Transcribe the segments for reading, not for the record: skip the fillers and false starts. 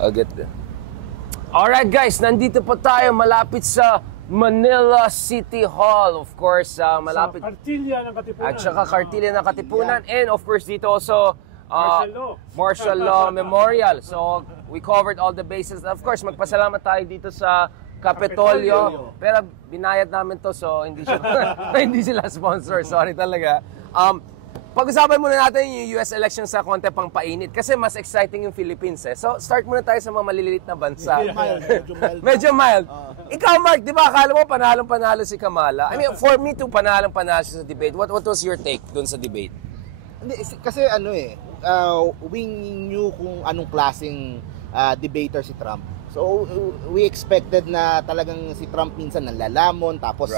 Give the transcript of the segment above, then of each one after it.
I'll get there. Alright guys, nandito po tayo malapit sa Manila City Hall. Of course, malapit. Sa Kartilya ng Katipunan. At saka Kartilya ng Katipunan. And of course, dito also Martial Law Memorial. So, we covered all the bases. Of course, magpasalamat tayo dito sa Kapitolyo. Pero binayad namin to, so hindi sila sponsor. Sorry talaga. Pag-usapan muna natin yung US election sa konti pang painit kasi mas exciting yung Philippines eh. So, start muna tayo sa mga maliliit na bansa. Medyo mild. Ikaw, Mark, di ba akala mo panalong-panalo si Kamala? I mean, for me to panalong-panalo sa debate, what was your take dun sa debate? Hindi, kasi we knew kung anong klaseng debater si Trump. So, we expected na talagang si Trump minsan nanlalamon, tapos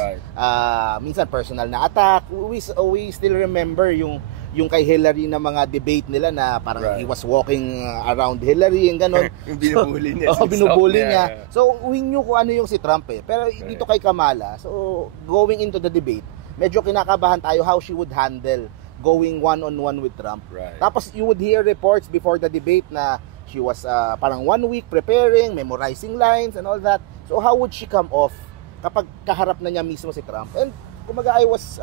minsan personal na attack. We still remember yung kay Hillary na mga debate nila na parang he was walking around Hillary, yung gano'n. Yung binubuli niya. Binubuli niya. So, we knew kung ano yung si Trump eh. Pero dito kay Kamala, so going into the debate, medyo kinakabahan tayo how she would handle going one-on-one with Trump. Tapos, you would hear reports before the debate na she was parang 1 week preparing, memorizing lines and all that. So how would she come off kapag kaharap na niya mismo si Trump? And kumaga I was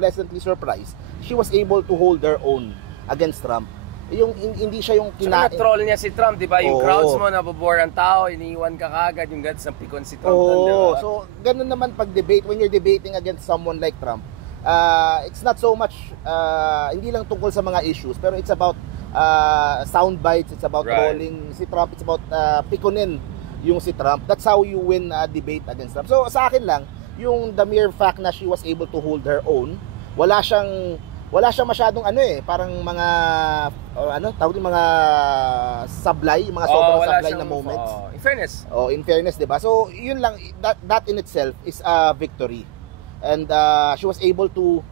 pleasantly surprised. She was able to hold her own against Trump. Yung hindi siya yung troll niya si Trump, di ba? Yung crowds mo, nabobore ang tao, iniiwan ka kagad, yung guts ng pikon si Trump. Diba? So ganun naman pag debate, when you're debating against someone like Trump, it's not so much, hindi lang tungkol sa mga issues, pero it's about sound bites, it's about trolling si Trump, it's about pikunin yung si Trump. That's how you win a debate against Trump. So sa akin lang, yung the mere fact na she was able to hold her own, wala siyang masyadong parang mga tawag yung mga sablay, mga sobrang sablay na moments. In fairness, 'di ba? So yun lang, that in itself is a victory. And she was able to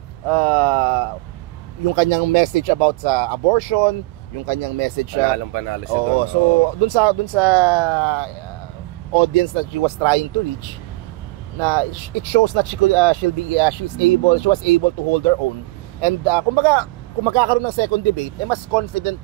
yung kanyang message about sa abortion, yung kanyang message panalo siya doon. So dun sa audience that she was trying to reach, na it shows that she was able to hold her own. And kumbaga kung magkakaroon ng second debate, mas confident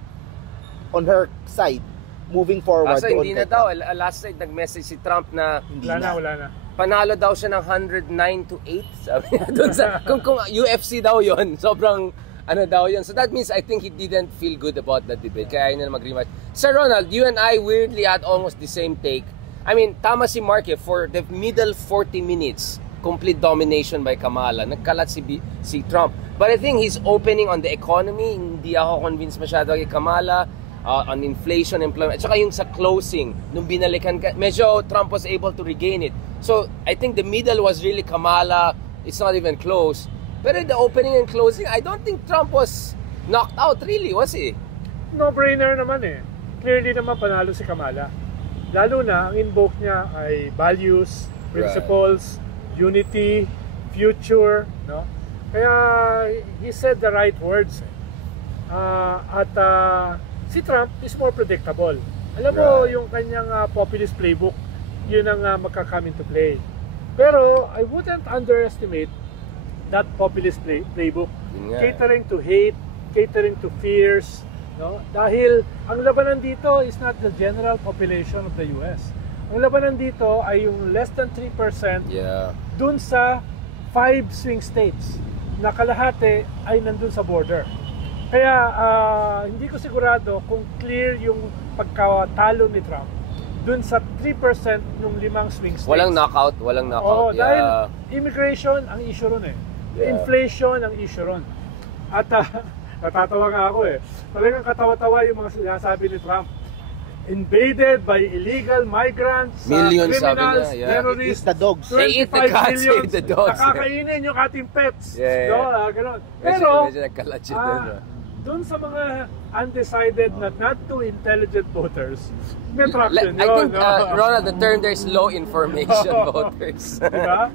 on her side moving forward. Hindi na daw, last night nag-message si Trump na wala na. Panalo daw siya ng 109-8. Sabi niya doon sa kung UFC daw 'yon. Sobrang daw yun. So that means I think he didn't feel good about that debate. Kaya ayun na mag-rematch. Sir Ronald, you and I weirdly had almost the same take. I mean, tama si Mark for the middle 40 minutes, complete domination by Kamala. Nagkalat si Trump. But I think he's opening on the economy. Hindi ako convinced masyado kay Kamala. On inflation, employment. At saka yung sa closing, nung binalikan ka, medyo Trump was able to regain it. So I think the middle was really Kamala. It's not even close. Pero in the opening and closing, I don't think Trump was knocked out really, was he? No-brainer naman eh. Clearly naman panalo si Kamala. Lalo na, ang invoke niya ay values, principles, unity, future, no? Kaya he said the right words. Si Trump is more predictable. Alam mo, yung kanyang populist playbook, yun ang magka-come into play. Pero I wouldn't underestimate that populist playbook, catering to hate, catering to fears, no? Dahil ang labanan dito is not the general population of the US. Ang labanan dito ay yung less than 3% dun sa 5 swing states na kalahati ay nandun sa border. Kaya hindi ko sigurado kung clear yung pagkatalo ni Trump dun sa 3% ng 5 swing states. Walang knockout. Dahil immigration ang issue ron eh. Inflation ang issue ron. At natatawa nga ako eh. Talagang katawa-tawa yung mga sinasabi ni Trump. Invaded by illegal migrants, millions, criminals, sabi niya, terrorists, the dogs. 25 millions, the dogs. Nakakainin yung ating pets. Ganon. Pero, dun sa mga undecided na not too intelligent voters, may traction I think, Ronald, the term there is low information voters. Diba?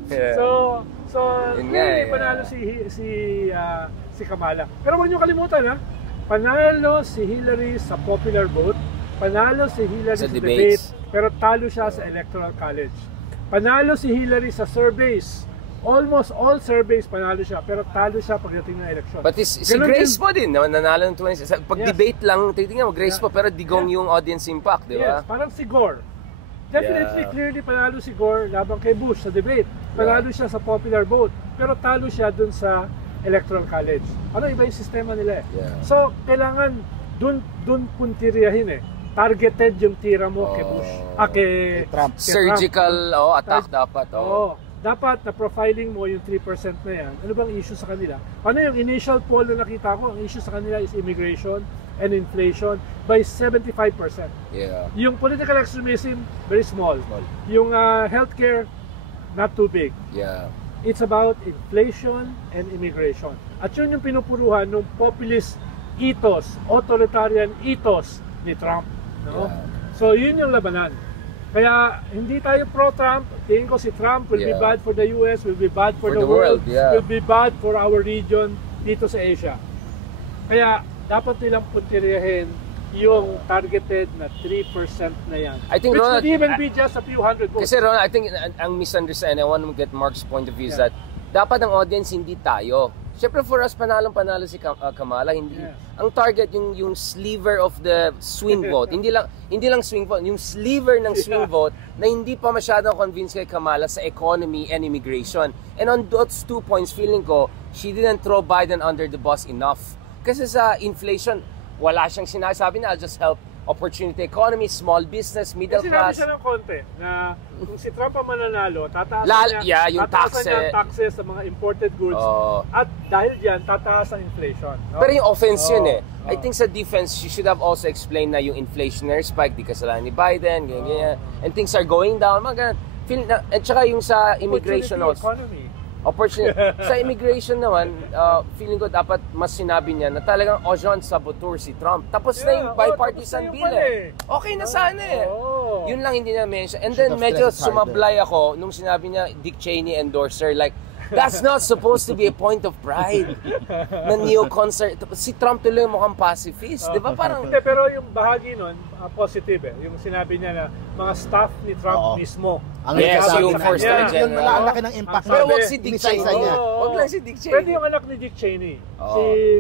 So hindi panalo si Kamala. Pero huwag niyo kalimutan panalo si Hillary sa popular vote, panalo si Hillary sa debate, pero talo siya sa electoral college. Panalo si Hillary sa surveys, almost all surveys panalo siya, pero talo siya pagdating ng election. But si Grace po din, nanalo ng 26. Pag debate lang, titingnan mo, Grace po, pero digong yung audience impact, di ba? Yes, parang si Gore. Definitely, clearly panalo si Gore laban kay Bush sa debate. Panalo siya sa popular vote, pero talo siya dun sa electoral college. Iba yung sistema nila eh. So, kailangan dun puntiryahin eh. Targeted yung tira mo kay Bush. Kay Trump. Surgical attack dapat. Dapat na profiling mo yung 3% na yan. Ano bang issue sa kanila? Yung initial poll na nakita ko, ang issue sa kanila is immigration and inflation by 75%. Yeah. Yung political extremism, very small. Yung healthcare, not too big. Yeah. It's about inflation and immigration. At yun yung pinupuruhan ng populist ethos, authoritarian ethos ni Trump. No? Yeah. So yun yung labanan. Kaya hindi tayo pro-Trump. Tingin ko si Trump will be bad for the US, will be bad for the world, will be bad for our region dito sa Asia. Kaya dapat nilang puntiryahin yung targeted na 3% na yan. I think, which Ronald, would even be just a few hundred votes. Kasi Ronald, I think ang misunderstanding, I want to get Mark's point of view is that dapat ang audience hindi tayo. Siyempre for us, panalo si Kamala, hindi. Ang target yung sliver of the swing vote. Hindi lang swing vote, yung sliver ng swing vote na hindi pa masyadong convinced kay Kamala sa economy and immigration. And on those 2 points, feeling ko, she didn't throw Biden under the bus enough. Kasi sa inflation, wala siyang sinasabi na I'll just help opportunity economy, small business, middle class. Sinabi siya ng konti na kung si Trump ang mananalo, tataasan niya yung taxes sa mga imported goods at dahil diyan tataas ang inflation. No? Pero yung offense yun eh. I think sa defense, she should have also explained na yung inflationary spike, di kasalanan ni Biden, ganyan. And things are going down, mga ganun. At saka yung sa immigration also. Opportunity. Sa immigration naman, feeling ko dapat mas sinabi niya na talagang agent saboteur si Trump. Tapos na yung bipartisan bill eh. Okay na sana eh. Yun lang hindi na mention. And then medyo sumablay ako nung sinabi niya Dick Cheney endorser. Like, that's not supposed to be a point of pride na neo-concert. Si Trump tuloy mukhang pacifist. Di ba parang... Pero yung bahagi nun, positive eh. Yung sinabi niya na mga staff ni Trump mismo. Yung first general. Yung ang laki ng impact. Pero wag si Dick Cheney. Wag lang si Dick Cheney. Pwede yung anak ni Dick Cheney.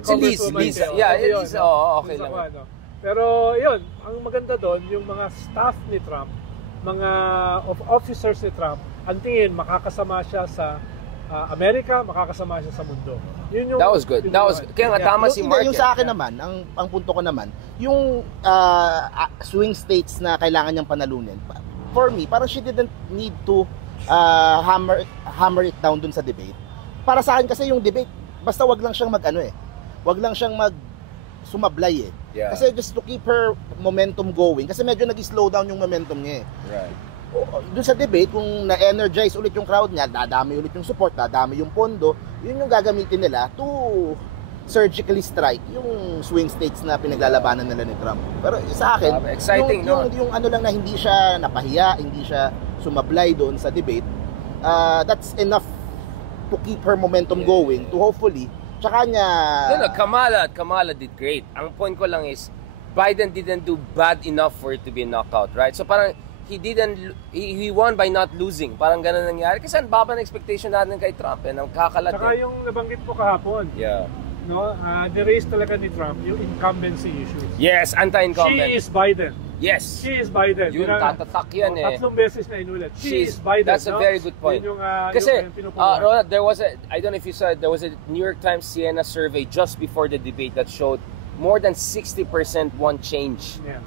Si Liz. Yeah, Liz. Okay lang. Pero yun, ang maganda doon, yung mga staff ni Trump, mga officers ni Trump, ang tingin makakasama siya sa Amerika, makakasama siya sa mundo. Yun yung that was good. Kaya nga tama si Mark. Yung sa akin naman, ang punto ko naman, yung swing states na kailangan niyang panalunin. For me, parang she didn't need to hammer it down dun sa debate. Para sa akin kasi yung debate, basta wag lang siyang wag lang siyang sumablay eh. Yeah. Kasi just to keep her momentum going, kasi medyo nag-slow down yung momentum niya eh. Right. Doon sa debate, kung na-energize ulit yung crowd niya, dadami ulit yung support, dadami yung pondo, yun yung gagamitin nila to surgically strike yung swing states na pinaglalabanan nila ni Trump. Pero sa akin, exciting, yung ano lang na hindi siya napahiya, hindi siya sumablay doon sa debate, that's enough to keep her momentum going, to hopefully, tsaka niya... Kamala did great. Ang point ko lang is, Biden didn't do bad enough for it to be knockout, right? So parang, he won by not losing. Parang ganun nangyari. Kasi ang baba na expectation natin kay Trump. Ang kakalat. Saka yung nabanggit mo kahapon. Yeah. No, the-raise talaga ni Trump yung incumbency issues. Yes, anti-incumbent. She is Biden. Yes. She is Biden. Yun, tatatak yan eh. Tatlong beses na inulit. She is Biden. That's a very good point. Kasi, Ronald, I don't know if you saw it, there was a New York Times Siena survey just before the debate that showed more than 60% want change. Yeah.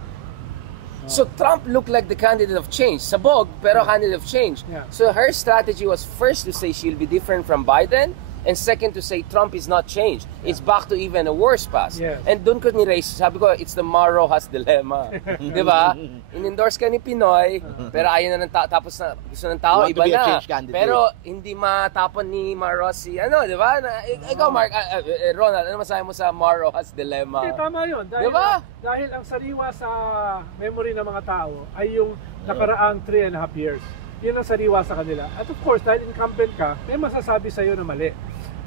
So Trump looked like the candidate of change. Sabog, pero candidate of change. Yeah. So her strategy was first to say she'll be different from Biden, and second to say Trump is not changed. It's back to even a worse past. Yes. And doon ko ni-raise, sabi ko, it's the Mar-Rojas dilemma. Di ba? In-endorse ka ni Pinoy, pero ayaw na tapos na gusto ng tao, iba na. Pero hindi matapon ni Mar-Rojas si, di ba? Ikaw, Mark, Ronald, ano masabi mo sa Mar-Rojas dilemma? Hindi, tama yun. Dahil, diba? Dahil ang sariwa sa memory ng mga tao ay yung nakaraang 3.5 years. Yun ang sariwa sa kanila. At of course, dahil incumbent ka, may masasabi sa'yo na mali.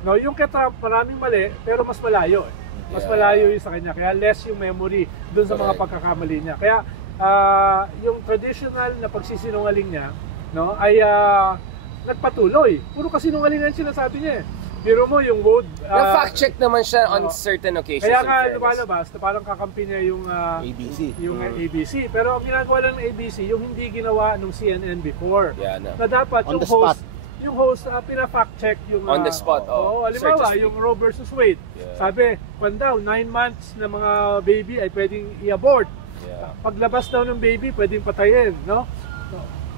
No, yung kay Trump, maraming mali, pero mas malayo. Mas malayo yung sa kanya. Kaya less yung memory dun sa mga pagkakamali niya. Kaya yung traditional na pagsisinungaling niya, no, ay nagpatuloy. Puro kasinungalingan sinasabi niya eh. Biro mo yung Wood. Na-fact check naman siya on certain occasions. Kaya in nga fairness. lumalabas na parang kakampi niya yung ABC. Yung ABC. Pero ang ginagawa lang ng ABC, yung hindi ginawa nung CNN before. Yeah, no. Na dapat On yung the spot. host pina-fact check yung On the spot, oh. halimbawa, Search yung Roe versus Wade. Yeah. Sabi, kung daw 9 months na mga baby ay pwedeng i-abort. Yeah. Paglabas daw ng baby, pwedeng patayin, no?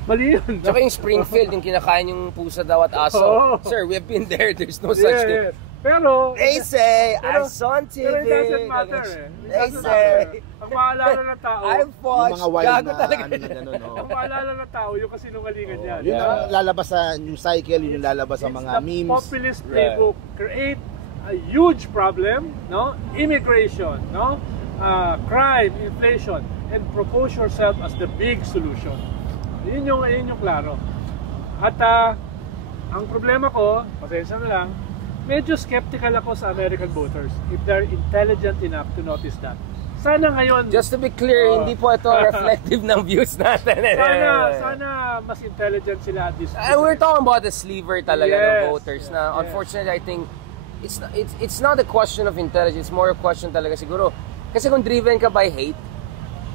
Mali yun. Tsaka yung Springfield, yung kinakain yung pusa daw at aso. Oo. Sir, we've been there. There's no such thing. Yes. Pero, They say, I pero- saw on TV. pero it doesn't matter eh. It They doesn't say, matter. Ang maalala ng tao, I've yung watched. mga wild Gago na, talaga. ano na gano'n, oh. ang maalala ng tao, yung kasinungalingan yan. Yun ang lalabas sa news cycle, yun yung lalabas sa It's mga the memes. populist playbook create a huge problem, no? Immigration, no? Crime, inflation, and propose yourself as the big solution. Yun yung klaro. At ang problema ko, pasensya na lang, medyo skeptical ako sa American voters if they're intelligent enough to notice that. Sana ngayon, Just to be clear, hindi po ito reflective ng views natin. sana mas intelligent sila at this We're talking about the sliver talaga ng Yes, voters yes, na yes. unfortunately I think it's not a question of intelligence, it's more a question talaga siguro. Kasi kung driven ka by hate,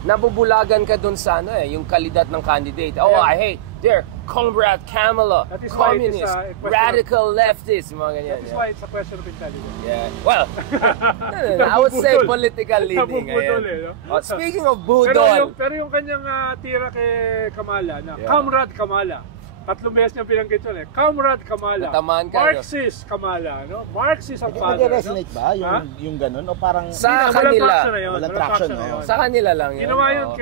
nabubulagan ka dun sa yung kalidad ng candidate. Oh, Yeah. I hate their comrade Kamala, That is why it is, communist, a question radical leftist, mga ganyan. That is why it's a question of intelligence. Yeah. Well, I would say Nabubudol. political leaning. Nabubudol Ayan. no? Oh, speaking of budol, Pero yung kanyang tira kay Kamala na Yeah. Comrade Kamala. 3 beses niya binanggit yun eh. Comrade Kamala. Natamaan ka, no? Marxist Kamala, no? Marxist ang father. Nag-resonate no? ba yung ganun? O parang Sa Walang kanila. traction na yun. Walang Walang traction, na no? yun. sa kanila lang yun. Ginawa yun Oo.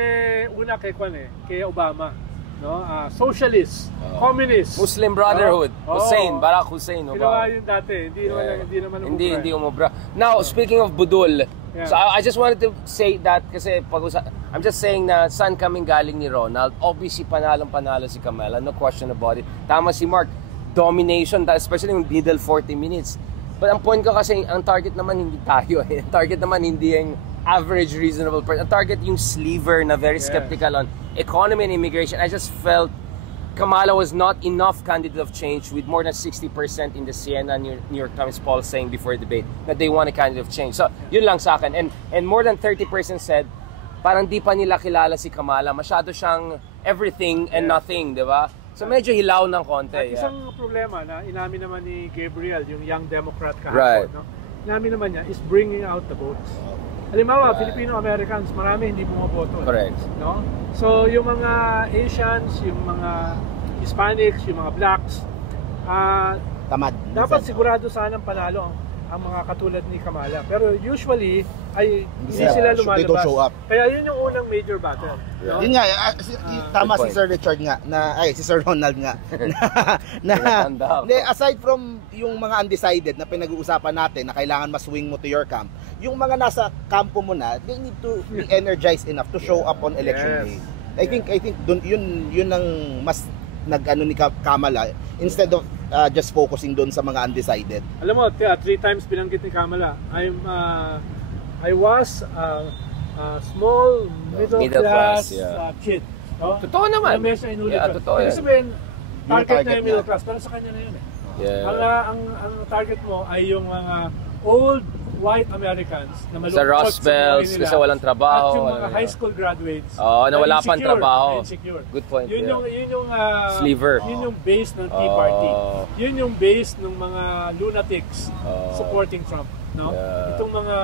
kay Obama. No? Socialist, communist. Muslim Brotherhood, Oo. Hussein, Barack Hussein. Ginawa yun dati. Hindi naman Hindi umubra. Now, speaking of budol, Yeah. so I just wanted to say that kasi I'm just saying na saan kaming galing ni Ronald. Obviously, panalo si Kamala. No question about it. Tama si Mark. Domination, especially yung middle 40 minutes. But ang point ko kasi, ang target naman hindi tayo. Ang target naman hindi yung average reasonable person. Ang target yung sliver na very skeptical on economy and immigration. I just felt Kamala was not enough candidate of change with more than 60% in the CNN New York Times poll saying before the debate that they want a candidate of change. So, yun lang sa akin. And more than 30% said, parang di pa nila kilala si Kamala. Masyado siyang everything and nothing, di ba? So, medyo hilaw ng konti. At Yeah. isang problema na inamin naman ni Gabriel, yung young Democrat kahapon, Right. no? Inamin naman niya is bringing out the votes. Halimbawa, Filipino-Americans, marami hindi bumoboto. Correct. No? So, yung mga Asians, yung mga Hispanics, yung mga Blacks, tamad. dapat sigurado sanang panalo ang mga katulad ni Kamala. Pero usually, ay hindi sila They don't lumalabas. show up. Kaya yun yung unang major battle. No? Yun nga, tama good si point. Sir Richard nga, si Sir Ronald nga, Tanda ako. aside from yung mga undecided na pinag-uusapan natin na kailangan maswing mo to your camp, yung mga nasa kampo mo na, they need to be energized enough to show up on election day. I think yun ang mas nag-ano ni Kamala instead of just focusing doon sa mga undecided. Alam mo, 3 times binanggit ni Kamala, I was a small middle class yeah. kid. No? Totoo naman. Na may sa inulit Yeah, ko. totoo Ibig yan. sabihin, target target na yung middle niya. class, pero sa kanya na yun eh. Yeah. Ang target mo ay yung mga old white Americans na Sa Rust Belts, kasi walang trabaho. At yung mga walang- high school graduates Oo, na wala pang insecure, trabaho. insecure. Good point, Yun yeah. yung Sliver. Yun yung base ng Tea Party. Oh. Yun yung base ng mga lunatics Oh. supporting Trump. No? Yeah. Itong mga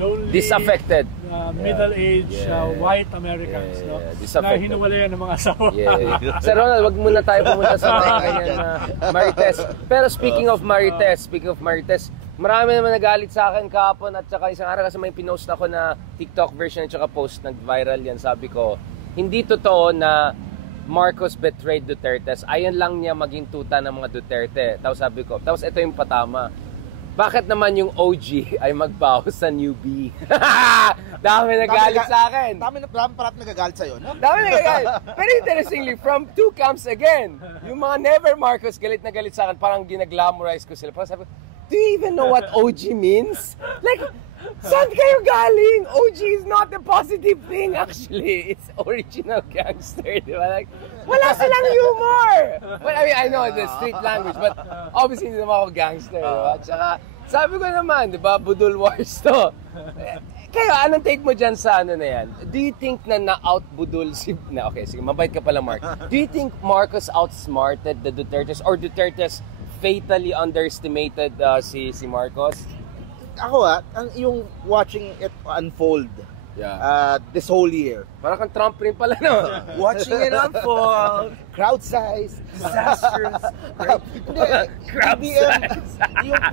lonely, Disaffected. middle-aged, Yeah. white Americans, Yeah, no? yeah, Na disaffected. hinuwalayan ng mga asawa. Yeah. Sir Ronald, wag muna tayo pumunta sa mga ganyan na Marites. Pero speaking of Marites, marami naman nagalit sa akin kahapon at saka isang araw kasi may pinost ako na TikTok version at saka post, nag-viral yan. Sabi ko, hindi totoo na Marcos betrayed Duterte. Ayon lang niya maging tuta ng mga Duterte. Tapos ito yung patama. Bakit naman yung OG ay magbaho sa newbie? Dami nagalit sa akin. Dami na parat nagagalit sa'yo, no? Dami nagagalit. Pero interestingly, from two camps again. Yung mga never Marcos, galit na galit sa akin, parang ginaglamorize ko sila. Parang sabi ko, do you even know what OG means? Like, Saan kayo galing? OG is not a positive thing actually. It's original gangster, di ba? Like, wala silang humor! Well, I mean, I know the street language, but obviously hindi naman ako gangster, di ba? Tsaka, sabi ko naman, di ba, Budol Wars to. Kayo, anong take mo dyan sa ano na yan? Do you think na na-out-budol si... Okay, sige, mabait ka pala, Mark. Do you think Marcos outsmarted the Dutertes or Dutertes fatally underestimated si Marcos? Ako yung watching it unfold this whole year. Parang kang Trump rin pala, no? Watching it unfold. Crowd size. Disastrous. Crowd BBM, size.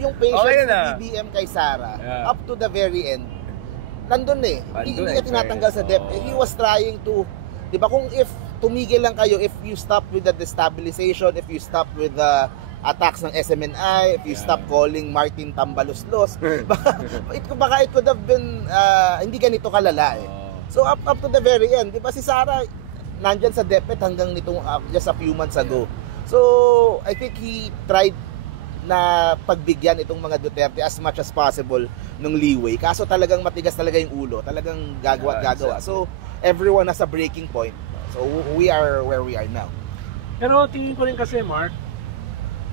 yung patience Okay ni BBM kay Sara, up to the very end, nandun hindi niya tinatanggal sa depth. He was trying to, di ba, kung if tumigil lang kayo, if you stop with the destabilization, if you stop with the attacks ng SMNI, if you stop calling Martin Tambaluslos, baka it could have been hindi ganito kalala eh. So up to the very end, di ba si Sara nandyan sa DepEd hanggang nitong just a few months ago. So I think he tried na pagbigyan itong mga Duterte as much as possible ng leeway. Kaso talagang matigas talaga yung ulo, talagang gagawa. So everyone has a breaking point. So we are where we are now. Pero tingin ko rin kasi, Mark,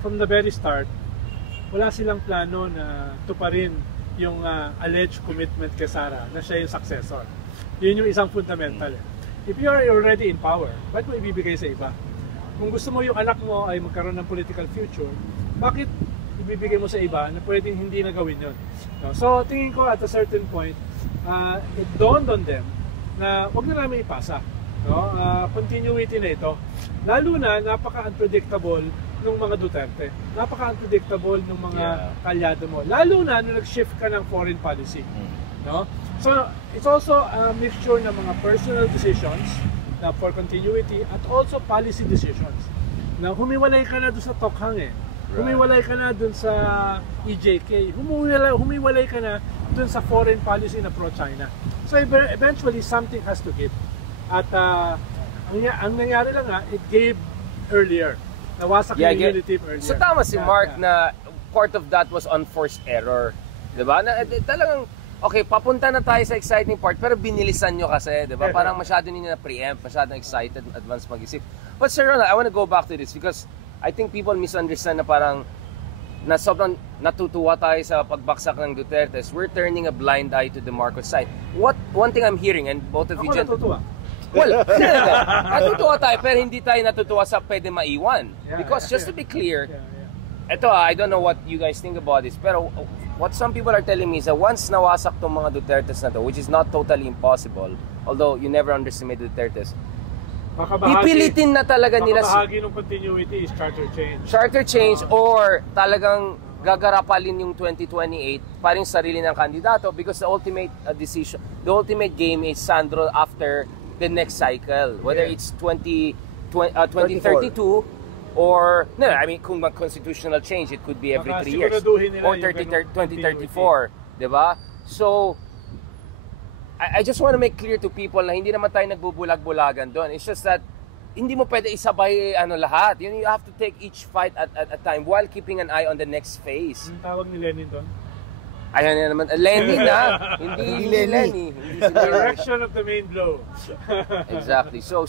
from the very start, wala silang plano na tuparin yung alleged commitment kay Sara na siya yung successor. Yun yung isang fundamental. If you are already in power, ba't mo ibibigay sa iba? Kung gusto mo yung anak mo ay magkaroon ng political future, bakit ibibigay mo sa iba na pwedeng hindi na gawin yun? No? So tingin ko at a certain point, it dawned on them na wag na namin ipasa. No? Continuity na ito. Lalo na napaka-unpredictable ng mga Duterte. Napaka-unpredictable ng mga kalyado mo. Lalo na nung nag-shift ka ng foreign policy. No? So, it's also a mixture ng mga personal decisions na for continuity at also policy decisions. Na humiwalay ka na doon sa Tokhang eh. Humiwalay ka na doon sa EJK. Humiwalay ka na doon sa foreign policy na pro-China. So, eventually, something has to give. At ang nangyari lang it gave earlier. Nawasak yung unity earlier. So tama si Mark na part of that was unforced error. Diba? Na, talagang, okay, papunta na tayo sa exciting part, pero binilisan nyo kasi, diba? Parang masyado ninyo na-preempt, masyadong excited, advance mag-isip. But Sir Ronald, I want to go back to this because I think people misunderstand na parang na sobrang natutuwa tayo sa pagbaksak ng Dutertes. We're turning a blind eye to the Marcos side. One thing I'm hearing, and both of you... Ako natutuwa. Well, natutuwa tayo pero hindi tayo natutuwa sa pwede maiwan. Because just to be clear, ito I don't know what you guys think about this, pero what some people are telling me is that once nawasak tong mga Dutertes na to, which is not totally impossible, although you never underestimate Dutertes, pipilitin na talaga nila bahagi ng continuity is charter change. Charter change or talagang gagarapalin yung 2028 parang sarili ng kandidato because the ultimate decision, the ultimate game is Sandro after the next cycle, whether it's 2032 or no, I mean kung mag-constitutional change, it could be every 3 years or 2034, diba? So I just want to make clear to people na hindi naman tayo nagbubulag-bulagan doon. It's just that hindi mo pwede isabay lahat. You have to take each fight at a time while keeping an eye on the next phase. Ang tawag ni Lenin doon? Ayun na naman. Lenin hindi Lenny. Direction of the main blow. Exactly. So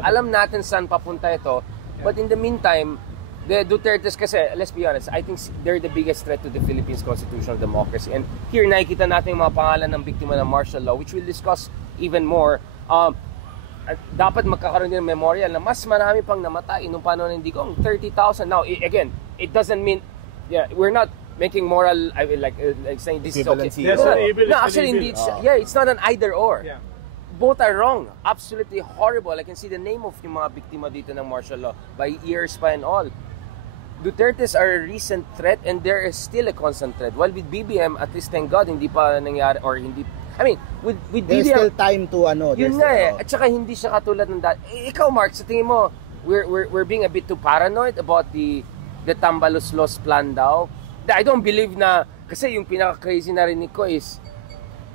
alam natin saan papunta ito. But in the meantime, the Dutertes kasi, let's be honest, I think they're the biggest threat to the Philippines constitutional democracy. And here nakikita natin yung mga pangalan ng biktima ng martial law, which we'll discuss even more. Dapat magkakaroon din ng memorial na mas marami pang namatay nung panahon ng Digong, 30,000. Now, again, it doesn't mean, we're not making moral, like saying this is okay. No, actually, indeed, it's not an either or. Yeah. Both are wrong. Absolutely horrible. I can see the name of yung mga biktima dito ng martial law by years pa and all. Dutertes are a recent threat and there is still a constant threat. While with BBM, at least thank God, hindi pa nangyari or hindi. I mean, with there's BBM, still time to yun nga at saka hindi siya katulad ng dati. Ikaw, Mark, sa tingin mo, we're being a bit too paranoid about the Tambaluslos plan daw. I don't believe na, kasi yung pinaka-crazy narinig ko is,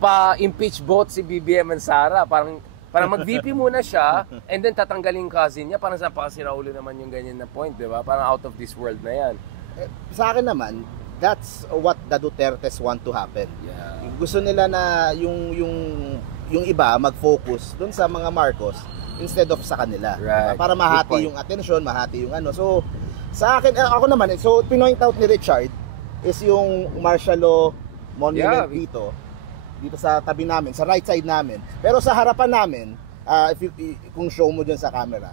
pa-impeach both si BBM and Sara. Parang mag-VP muna siya, and then tatanggalin cousin niya. Parang sa pakasiraulo naman yung ganyan na point, di ba? Parang out of this world na yan. Sa akin naman, that's what the Dutertes want to happen. Yeah. Gusto nila na yung iba mag-focus doon sa mga Marcos instead of sa kanila. Right. Para mahati yung attention, mahati yung ano. So, sa akin, ako naman, so pinoint out ni Richard is yung martial law monument dito sa tabi namin, sa right side namin. Pero sa harapan namin, kung show mo dyan sa camera,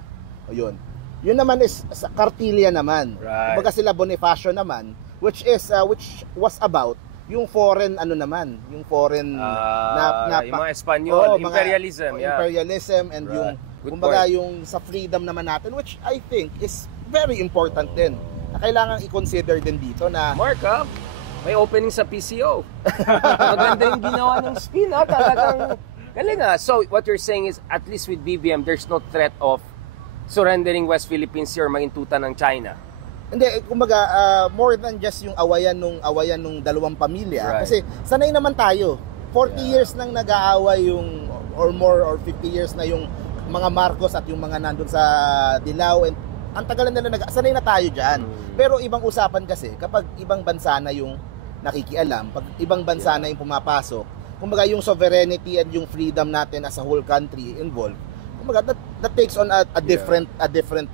yun naman is sa Cartilla naman. Right. Kumbaga sila Bonifacio naman, which was about yung foreign yung foreign yung mga Espanyol, imperialism and yung kumbaga yung sa freedom naman natin, which I think is very important din. Na kailangan i-consider din dito na Mark, may opening sa PCO. Maganda yung ginawa ng spin, talagang galing. So what you're saying is at least with BBM there's no threat of surrendering West Philippines Sea or maintutan ng China. Hindi, kumbaga more than just yung awayan nung dalawang pamilya. Kasi sanay naman tayo. 40 years nang nag-aaway yung or more or 50 years na yung mga Marcos at yung mga nandun sa Dilao, and ang tagal na sanay na tayo diyan. Pero ibang usapan kasi kapag ibang bansa na yung nakikialam, pag ibang bansa na yung pumapasok, kumbaga yung sovereignty and yung freedom natin as a whole country involved. Kumbaga that takes on a different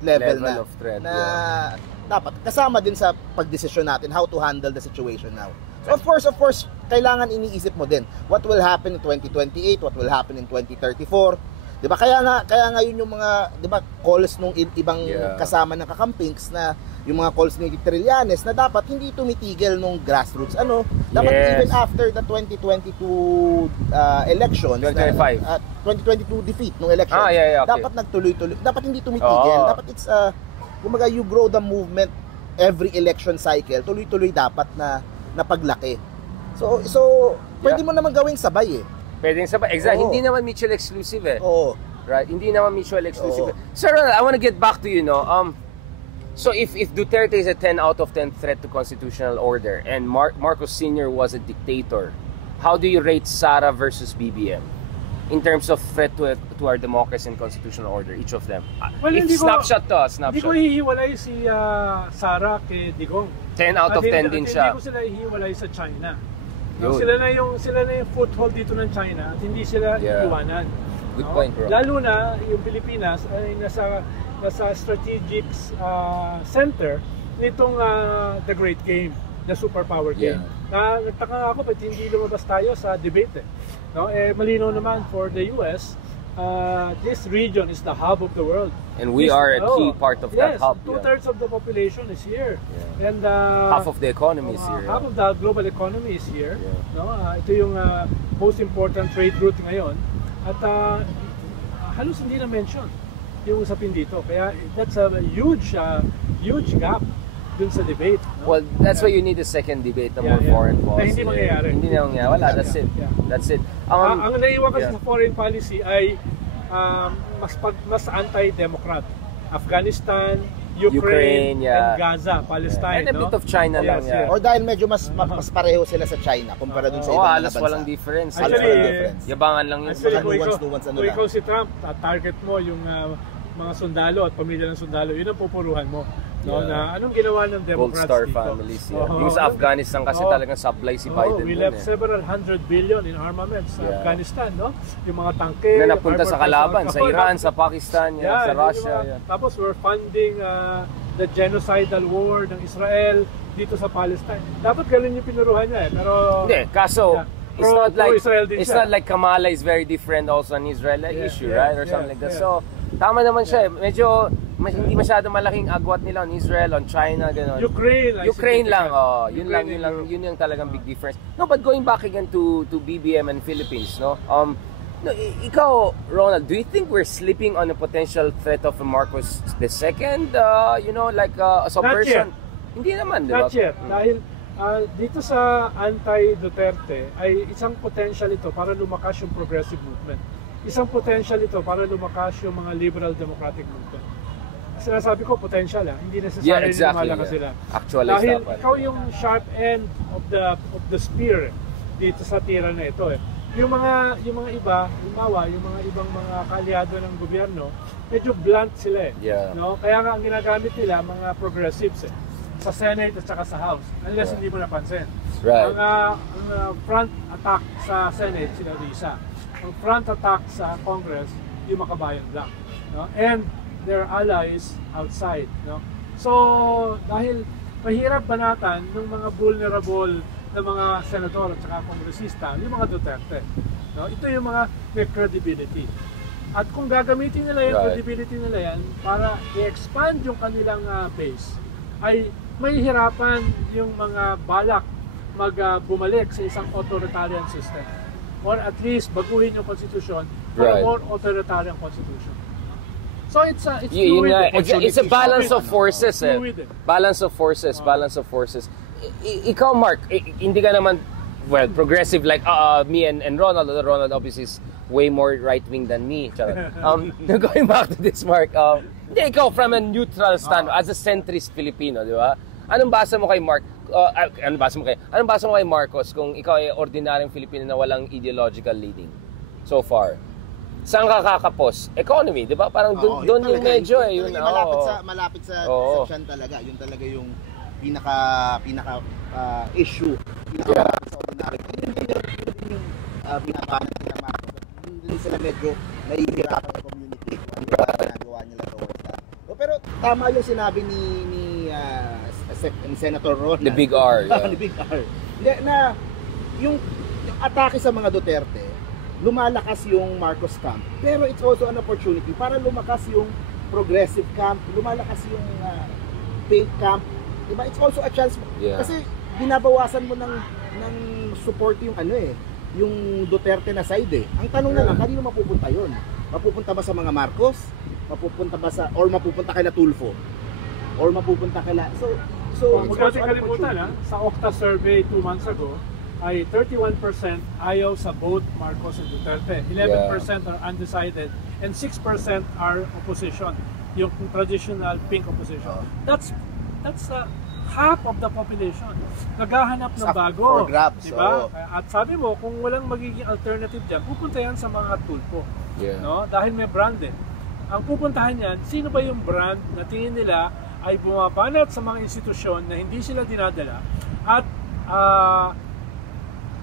level of threat, dapat kasama din sa pagdesisyon natin how to handle the situation now. So of course, kailangan iniisip mo din what will happen in 2028, what will happen in 2034. 'Di ba? Kaya nga yun yung mga, 'di ba, calls nung ibang kasama ng kakampings na yung mga calls ni Trillanes na dapat hindi tumitigil nung grassroots. Dapat even after the 2022 elections, 2022 defeat nung election. Okay. Dapat nagtuloy-tuloy. Dapat hindi tumitigil. Dapat it's kumbaga you grow the movement every election cycle. Tuloy-tuloy dapat na paglaki. So pwede mo naman gawing sabay Pwedeng sabay. Exactly. Hindi naman mutual exclusive Right? Hindi naman mutual exclusive. Sir, I want to get back to you, so if Duterte is a 10 out of 10 threat to constitutional order and Marcos Sr. was a dictator, how do you rate Sara versus BBM in terms of threat to our democracy and constitutional order, each of them? Well, Snapshot. Hindi ko hihiwalay si Sara kay Digong. 10 out of 10 din siya. Hindi ko sila hihiwalay sa China. Sila na yung foothold dito ng China at hindi sila iiwanan. Good point, bro. Lalo na yung Pilipinas ay nasa strategic center nitong the great game, the superpower game. Nagtaka ako ba't hindi lumabas tayo sa debate malinaw naman for the US, this region is the hub of the world. And we are a key part of that hub. 2/3 of the population is here. And half of the economy is here. Half of the global economy is here. Ito yung most important trade route ngayon. At halos hindi na mention yung usapin dito. Kaya that's a huge gap dun sa debate. Well, that's why you need a second debate na more foreign policy. Hindi mangyayari. Hindi na mangyayari. Wala, that's it. That's it. Ang naiwan kasi sa foreign policy ay mas anti-democrat. Afghanistan, Ukraine and Gaza, Palestine. And a bit of China lang. Or dahil medyo mas pareho sila sa China kumpara dun sa ibang halos bansa. walang difference. Actually, yabangan lang yung kung ikaw si Trump, target mo yung mga sundalo at pamilya ng sundalo, yun ang pupuruhan mo. Na anong ginawa ng Democrats Gold Star dito? families. Yung sa Afghanistan kasi talagang supply si Biden. We left several hundred billion in armaments sa Afghanistan, Yung mga tangke na napunta sa kalaban, sa Iran, sa Pakistan, sa Russia. Tapos we're funding the genocidal war ng Israel dito sa Palestine. Dapat galing yung pinuruhan niya pero hindi, kaso it's not like Kamala is very different also an Israeli issue, right? Or something like that. So tama naman siya. Medyo hindi masyado malaking agwat nila on Israel, on China, gano'n. Ukraine lang, yun yung talagang big difference. No, but going back again to BBM and Philippines, ikaw, Ronald, do you think we're slipping on a potential threat of Marcos II? Like a subversion? Hindi naman, di ba? Not yet. Dahil dito sa anti-Duterte ay isang potential ito para lumakas yung progressive movement. Isang potential ito para lumakas yung mga liberal democratic movement. Sinasabi ko potential hindi necessarily lumalakas sila. Actualize dahil dapat. Ikaw yung sharp end of the spear dito sa tira na ito Yung mga iba, yung mga ibang mga kalyado ng gobyerno, medyo blunt sila Kaya nga ang ginagamit nila mga progressives sa Senate at saka sa House, unless hindi mo napansin. Right. Ang front attack sa Senate, sila Risa. Ang front attack sa Congress, yung Makabayan Black. No? And their allies outside. No? So, dahil mahirap banatan ng mga vulnerable na mga senador at saka kongresista, yung mga Duterte. No? Ito yung mga may credibility. At kung gagamitin nila yung credibility nila yan para i-expand yung kanilang base, ay may hirapan yung mga balak bumalik sa isang authoritarian system. Or at least baguhin yung constitution for a more authoritarian constitution. So it's fluid. It's a balance of forces. Balance of forces. Ikaw, Mark, hindi ka naman progressive like me and Ronald. Ronald obviously is way more right-wing than me. Going back to this, Mark, hindi, ikaw from a neutral stand, as a centrist Filipino, di ba? Anong basa mo kay Mark? Anong basa mo kay Marcos kung ikaw ay ordinaryong Filipino na walang ideological leading so far? Saan ka kakapos? Economy, di ba? Parang doon yung medyo yun, malapit sa section talaga. Yun talaga yung pinaka issue. Pinaka sa ordinary. Yun yung binabanat nila Marcos. Hindi sila medyo nahihirapan sa community. Ginagawa nila towards that. Pero tama yung sinabi ni Senator Ron. The Big R. The Big R. Na yung atake sa mga Duterte, lumalakas yung Marcos camp. Pero it's also an opportunity para lumakas yung progressive camp, lumalakas yung pink camp. Diba? It's also a chance. Yeah. Kasi binabawasan mo ng support yung yung Duterte na side eh. Ang tanong na lang, kanino mapupunta yun? Mapupunta ba sa mga Marcos? Mapupunta ba mapupunta kay Tulfo? Or mapupunta kay So huwag natin kalimutan sa Okta survey 2 months ago, ay 31% ayaw sa both Marcos and Duterte. 11% are undecided and 6% are opposition, yung traditional pink opposition. That's half of the population. Naghahanap ng bago. For grabs. Diba? At sabi mo, kung walang magiging alternative dyan, pupunta yan sa mga Tulfo. Yeah. No? Dahil may brand eh. Ang pupuntahan yan, sino ba yung brand na tingin nila ay bumabanat sa mga institusyon na hindi sila dinadala at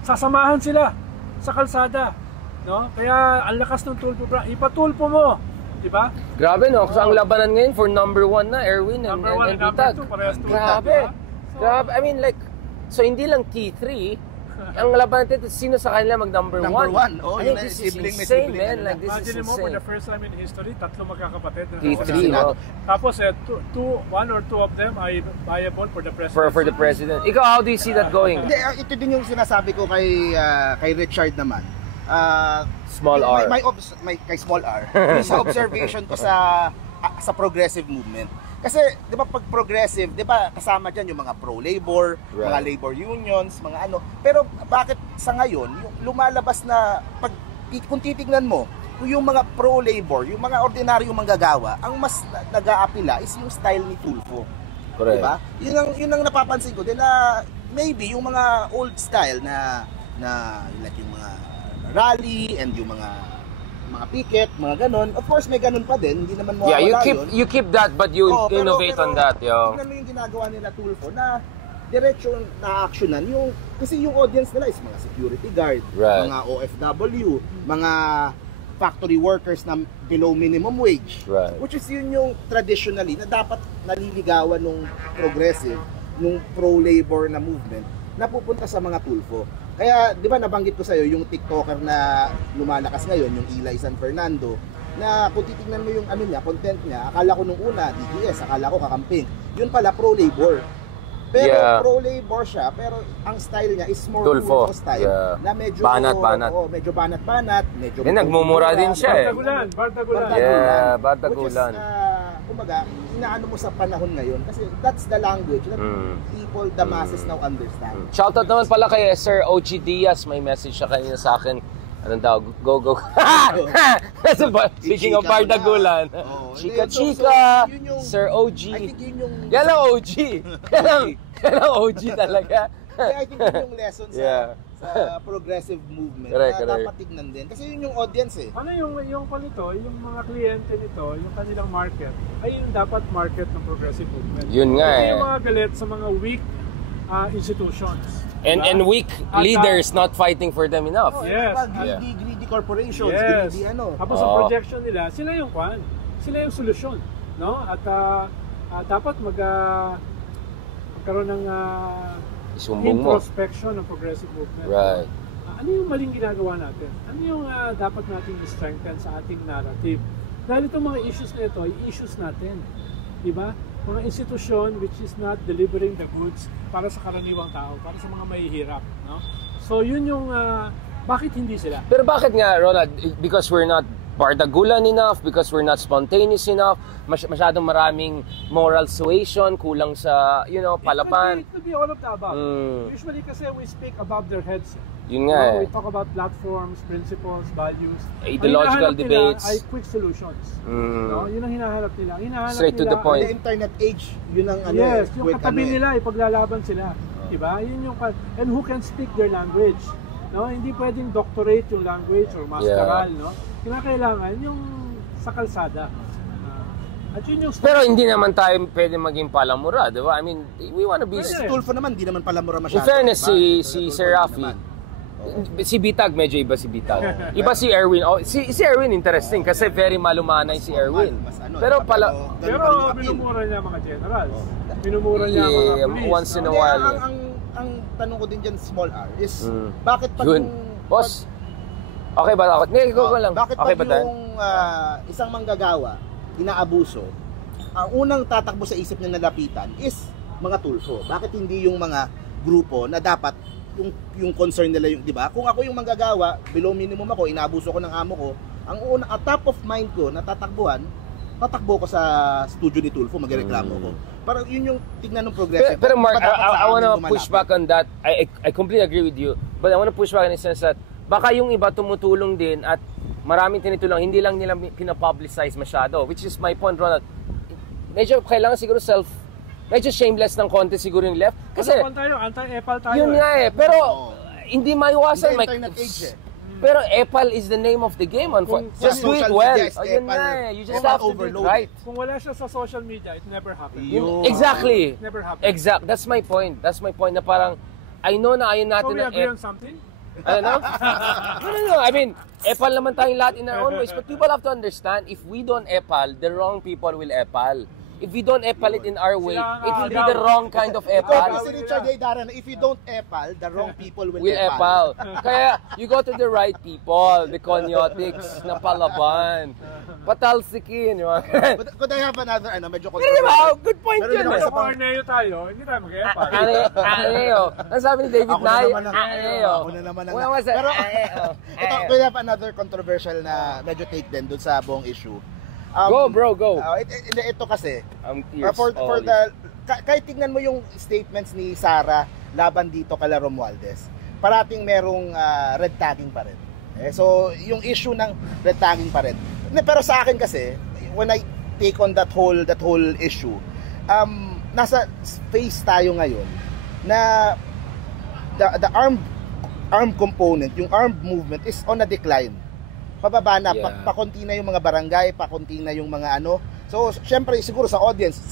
sasamahan sila sa kalsada, no? Kaya ang lakas ng Tulfo brand, ipatulpo mo, di ba? Grabe no, kasi ang labanan ngayon for number 1 na Erwin and Bitag. Grabe. Grabe. I mean like, so hindi lang T3, ang labanan dito, sino sa kanila mag-number 1? Number 1. Oh, I think this is insane, man. Like, this is imagine mo, for insane. the first time in history, 3 magkakapatid. T3, no? Tapos, 1 or 2 of them ay viable for the president. For the president. Ikaw, how do you see that going? Hindi, ito din yung sinasabi ko kay Richard naman. Small R. Kay Small R. Sa observation ko sa progressive movement. Kasi, di ba, pag progressive, di ba, kasama dyan yung mga pro-labor, mga labor unions, mga ano. Pero bakit sa ngayon, yung lumalabas na, kung titignan mo, yung mga pro-labor, yung mga ordinaryong manggagawa, ang mas nag-aapila is yung style ni Tulfo. Correct. Diba? Yun ang napapansin ko din na maybe yung mga old style na like yung mga rally and yung mga picket, mga ganon. Of course, may ganon pa din. Hindi naman mawawala yun. You keep that, but you innovate on that. Tingnan mo yung ginagawa nila Tulfo na diretso na actionan. Kasi yung audience nila is mga security guard, mga OFW, mga factory workers na below minimum wage. Which is yun yung traditionally na dapat naliligawan nung progressive, nung pro-labor na movement na pupunta sa mga Tulfo. Kaya, di ba nabanggit ko sa'yo yung TikToker na lumalakas ngayon, yung Eli San Fernando, na kung titignan mo yung content niya, akala ko nung una, DDS, akala ko kakamping. Yun pala, pro-labor. Pero pro-labor siya, pero ang style niya is more Tulfo style. Na medyo banat-banat. Medyo banat-banat, medyo nagmumura din siya eh. Bardagulan. Which is, kumbaga, inaano mo sa panahon ngayon kasi that's the language that people, the masses now understand. Shoutout naman pala kay Sir OG Diaz, may message siya kanina sa akin. Anong daw? Go. Speaking of Bardagulan. Chika. Sir OG. I think yun yung... Yan ang OG. Yan ang OG talaga. I think yun yung lesson sa sa progressive movement Correct, na correct. dapat tignan din. Kasi yun yung audience eh. Ano yung palito, yung mga kliyente nito, yung kanilang market, ay yung dapat market ng progressive movement. Yun nga Kasi eh. yung mga galit sa mga weak institutions. And weak leaders not fighting for them enough. Oh, Yes. Greedy corporations, Yes. greedy ano. Tapos ang projection nila, sila yung kwan, sila yung solusyon, no? At dapat magkaroon ng Isumbong mo. introspection ng progressive movement. Right. Ano yung maling ginagawa natin? Ano yung dapat natin i-strengthen sa ating narrative? Dahil itong mga issues na ito, i-issues natin. Diba? Mga institusyon which is not delivering the goods para sa karaniwang tao, para sa mga mahihirap. No? So yun yung, bakit hindi sila? Pero bakit nga, Ronald? Because we're not bardagulan enough, because we're not spontaneous enough, masyadong maraming moral suasion, kulang sa, palaban. It could be all of the above. Usually kasi we speak above their heads. Yun nga We talk about platforms, principles, values. Ideological Ang hinahanap debates. nila ay quick solutions. No? Yun ang hinahanap nila. Hinahanap Straight to nila the point. The internet age, yun ang ano Yes, eh. yung quick katabi ano eh. nila, ipaglalaban sila. Diba? Yun yung, and who can speak their language. No? Hindi pwedeng doctorate yung language or masteral. No? Kinakailangan yung sa kalsada. At yun yung Pero hindi naman tayo pwede maging palamura, di ba? I mean, we wanna be... Si Tulfo naman, di naman pala mura In masyado. fairness, diba? si Sir Rafi, si Bitag, medyo iba si Bitag. Iba si Erwin. Si Erwin, interesting kasi very malumanay si Erwin. Mas ano, Pero diba, pala... Pero minumura niya mga generals. Minumura niya mga Yeah, police. once in a Hindi, while. ang tanong ko din dyan, small R, is bakit pag Yun. Boss, okay ba ako? Hindi, go lang. Bakit Okay pag ba tayo? yung isang manggagawa, inaabuso, ang unang tatakbo sa isip niya nalapitan is mga tulfo. Bakit hindi yung mga grupo na dapat yung concern nila yung, 'di ba? Kung ako yung manggagawa, below minimum ako, inaabuso ko ng amo ko, ang una at top of mind ko na tatakbuhan, tatakbo ko sa studio ni Tulfo, magreklamo ko. Parang yun yung tignan ng progressive. Pero Mark, Dapat sa I amin wanna lumalaban. push back on that. I completely agree with you. But I wanna push back in the sense that baka yung iba tumutulong din at maraming tinitulong, hindi lang nila pinapublicize masyado. Which is my point, Ronald. Medyo kailangan siguro medyo shameless ng konti siguro yung left. Kasi, anti-epal tayo. yun nga eh. Pero, hindi maiwasan. Hindi internet age eh. Pero epal is the name of the game. Just do it social well. media is Yun epal. nga eh. You just Epal have to do it overload. right. Kung wala siya sa social media, it never happened. Yun. Exactly. Never happened. Exact. That's my point. That's my point na parang, I know na ayaw So natin we ng agree on something? Ano? No. I mean, epal naman tayong lahat in our own ways. But people have to understand, if we don't epal, the wrong people will epal. If we don't epal it in our way, it will be the wrong kind of Ikaw, epal. si Richard A. Darren, if you don't epal, the wrong people will Will epal. Kaya, you go to the right people, the conyotics na palaban. Patalsikin, yung mga Could I have another, medyo Pero diba, good point Meron yun. din ako eh. isa Kung Arneo tayo, hindi tayo mag-epal. Aneo. Ang sabi ni David Ako Nay, naman ang- Aneo. ako na naman ang- What was it? Pero, Aneo. ito, we have another controversial na medyo take din dun sa buong issue. Go, bro, go. Ito kasi, I'm for the, kahit tignan mo yung statements ni Sara laban dito kala Romualdez, parating merong red tagging pa rin. So, yung issue ng red tagging pa rin. Pero sa akin kasi, when I take on that whole issue, nasa phase tayo ngayon na the armed component, yung armed movement is on a decline. Pababa na, Yeah. pakunti na yung mga barangay, pakunti na yung mga ano. So, syempre siguro sa audience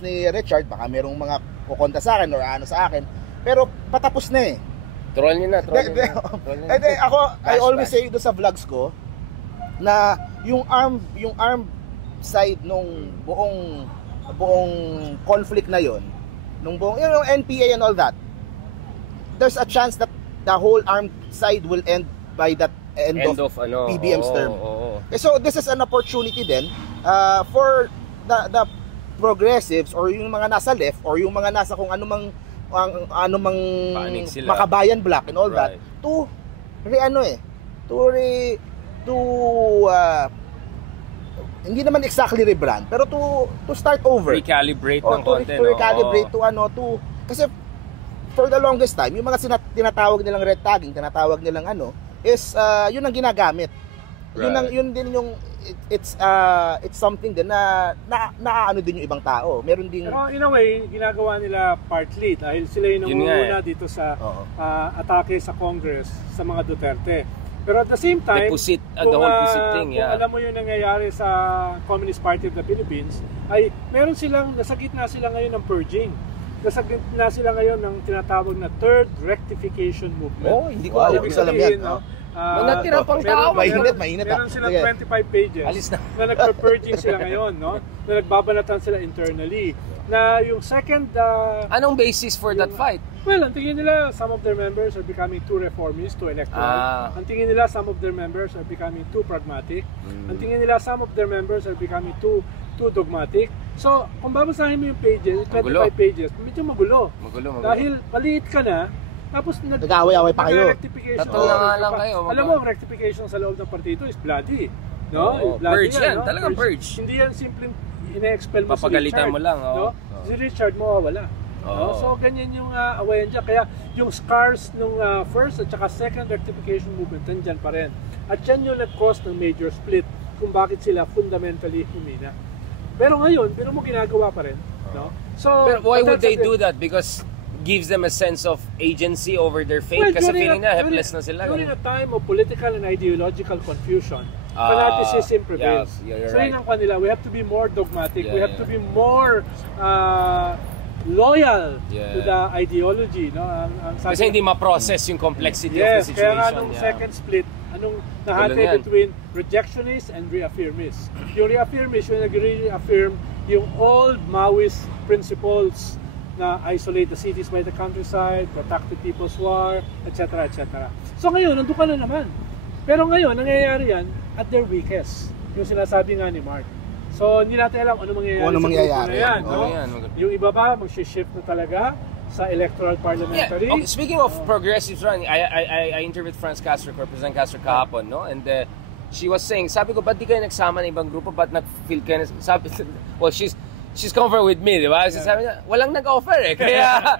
ni Richard, baka merong mga kukonta sa akin or ano sa akin, pero patapos na eh. Troll nyo na, troll nyo na. Ako, I Bash, always bash. say doon sa vlogs ko na yung armed side nung buong conflict na yon, nung buong yung NPA and all that, there's a chance that the whole armed side will end by that end of PBM's term. So this is an opportunity then for the progressives or yung mga nasa left or yung mga nasa kung anumang Panig sila. makabayan block and all that Right. to hindi naman exactly rebrand pero to start over. Recalibrate Oh, ng to konti, recalibrate to kasi for the longest time yung mga tinatawag nilang red tagging, tinatawag nilang is yun ang ginagamit. Right. Yun din yung it's something din na ano din yung ibang tao. Meron ding Pero in a way, ginagawa nila partly dahil sila yung nangunguna dito sa atake sa Congress sa mga Duterte. Pero at the same time, the whole pusit thing, kung alam mo yung nangyayari sa Communist Party of the Philippines, ay meron silang, nasa gitna sila ngayon ng purging. Nasa gitna sila ngayon ng tinatawag na Third Rectification Movement. Oh, hindi ko alam yan. May natira pang tao. Mainit. Meron silang 25 pages Alis na nagpa-purging sila ngayon, no? Na nagbabanatan sila internally. Na yung second... anong basis for that fight? Well, ang tingin nila, some of their members are becoming too reformist, too electoral. Ang tingin nila, some of their members are becoming too pragmatic. Ang tingin nila, some of their members are becoming too dogmatic. So, kung babasahin mo yung pages, 25 pages, medyo magulo. Dahil maliit ka na, tapos nag-away-away pa kayo. Tatlo na nga lang kayo. Alam mo, ang rectification sa loob ng partito is bloody. No? Purge yan, talagang purge. Hindi yan simpleng ine-expel mo papagalitan mo lang. No? Si Richard mawawala. No? So, ganyan yung awayan dyan. Kaya yung scars nung first at saka second rectification movement, nandyan pa rin. At yan yung nag-cause ng major split kung bakit sila fundamentally humina. Pero ngayon, pero mo ginagawa pa rin. No? So, pero why would they do that? Because gives them a sense of agency over their fate? Kasi feeling na helpless na sila. During a time of political and ideological confusion, fanaticism prevails. So yun ang kanila. We have to be more dogmatic. We have to be more loyal to the ideology. No? Kasi hindi ma-process yung complexity of the situation. Kaya nga nung second split, anong nahati between rejectionists and reaffirmists. Yung reaffirmists, yung nag-reaffirm yung old Maoist principles na isolate the cities by the countryside, protect the people's war, etc. etc. So ngayon, nandun ka na naman. Pero ngayon, nangyayari yan at their weakest. Yung sinasabi nga ni Mark. So, hindi natin alam ano mangyayari sa grupo na yan. No? Yung iba ba, mag-shift na talaga sa electoral parliamentary? Okay, speaking of progressives, I interviewed Franz Castro, Representative Castro kahapon, no? And she was saying, sabi ko, ba't di kayo nagsama ng ibang grupo? Ba't nag-feel kayo? Well, she's comfortable with me, di ba? Sabi niya, walang nag-offer eh. Kaya,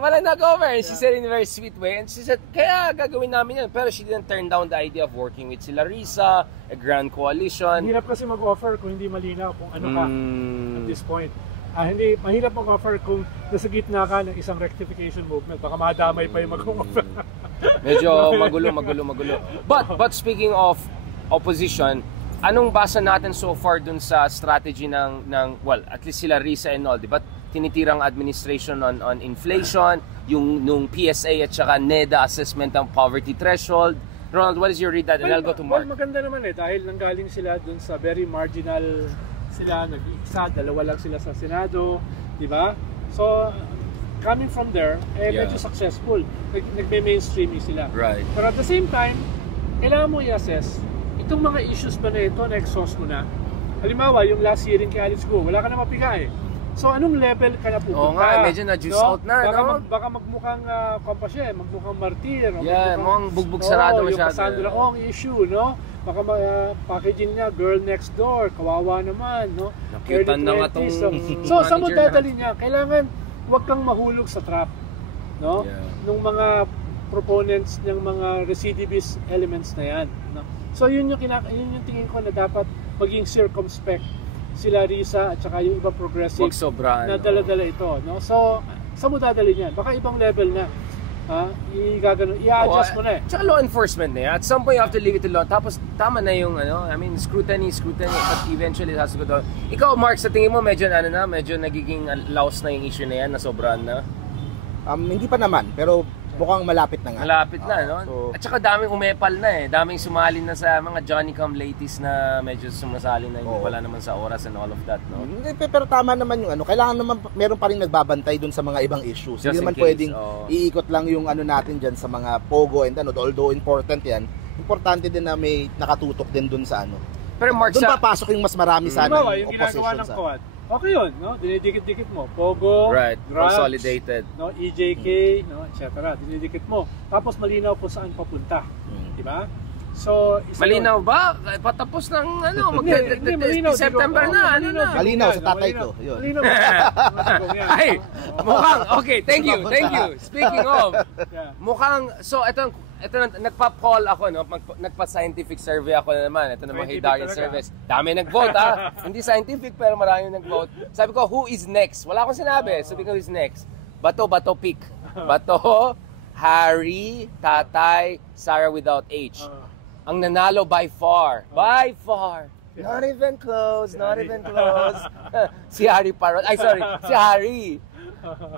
walang nag-offer. And she said in a very sweet way. And she said, kaya gagawin namin yan. Pero she didn't turn down the idea of working with sila Risa, a grand coalition. Hirap kasi mag-offer kung hindi malinaw kung ano ka at this point. Hindi, mahirap mag-offer kung nasa gitna ka ng isang rectification movement. Baka madamay pa yung mag-offer. Medyo magulo. But speaking of opposition, anong basa natin so far dun sa strategy ng well, at least sila Risa and all, di ba? Tinitirang administration on inflation, yung nung PSA at saka NEDA assessment ng poverty threshold. Ronald, what is your read that? And I'll go to Mark. Well, maganda naman dahil nanggaling sila dun sa very marginal sila, nag-iisa, dalawa lang sila sa Senado, di ba? So, coming from there, medyo successful. Nagme-mainstreaming sila. Right. Pero at the same time, kailangan mo i-assess itong mga issues pa na ito, na-exhaust mo na. Halimbawa, yung last hearing kay Alice Go, wala ka na mapiga eh. So, anong level ka na pupunta? Oo nga, medyo na-juice out na, baka magmukhang kompasya, magmukhang martir. Mukhang bugbog sarado masyado. Yung Cassandra Ong issue, no? Baka packaging niya, girl next door, kawawa naman, no? Nakita na nga tong So, saan mo dadali niya? Kailangan, huwag kang mahulog sa trap, no? Nung mga proponents ng mga recidivist elements na yan, no? So yun yung tingin ko na dapat maging circumspect sila Risa at saka yung ibang progressive na dala-dala ito, no? So saan mo dadali niyan? Baka ibang level na. I-adjust mo na eh. Tsaka law enforcement na yan. At some point you have to leave it to law. Tapos tama na yung scrutiny, but eventually it has to go down. Ikaw, Mark, sa tingin mo medyo nagiging laos na yung issue na yan, na sobrang na? Hindi pa naman, pero mukhang malapit na nga. Malapit na, no? So, at saka daming umepal na eh. Daming sumali na sa mga Johnny-come-latelys na medyo sumasali na hindi wala naman sa oras and all of that, no? Pero tama naman yung kailangan naman, meron pa rin nagbabantay dun sa mga ibang issues. Hindi naman pwedeng iikot lang yung natin dyan sa mga pogo and although important yan, importante din na may nakatutok din dun sa Pero Mark, dun papasok yung mas marami sana yung ginagawa ng Quad. Okay yun, no? Dinidikit-dikit mo. Pogo, drugs, consolidated, no? EJK, no? Etc. Dinidikit mo. Tapos malinaw kung saan papunta. Di ba? So, malinaw ba? Patapos ng September na. Malinaw sa tatay ko. Malinaw ba? Ay, mukhang, okay, thank you. Speaking of, mukhang, so ito ito na, nagpa-poll ako, no? Nagpa-scientific survey ako na naman. Ito naman, Hey Darian Service. Dami nag-vote, ha? Hindi scientific, pero marami nag-vote. Sabi ko, who is next? Wala akong sinabi. Sabi ko, who is next? Bato pick. Bato, Harry, Tatay, Sarah without H. Ang nanalo by far. By far. Not even close, not even close. Si Harry Parrot. Ay, sorry. Si Harry.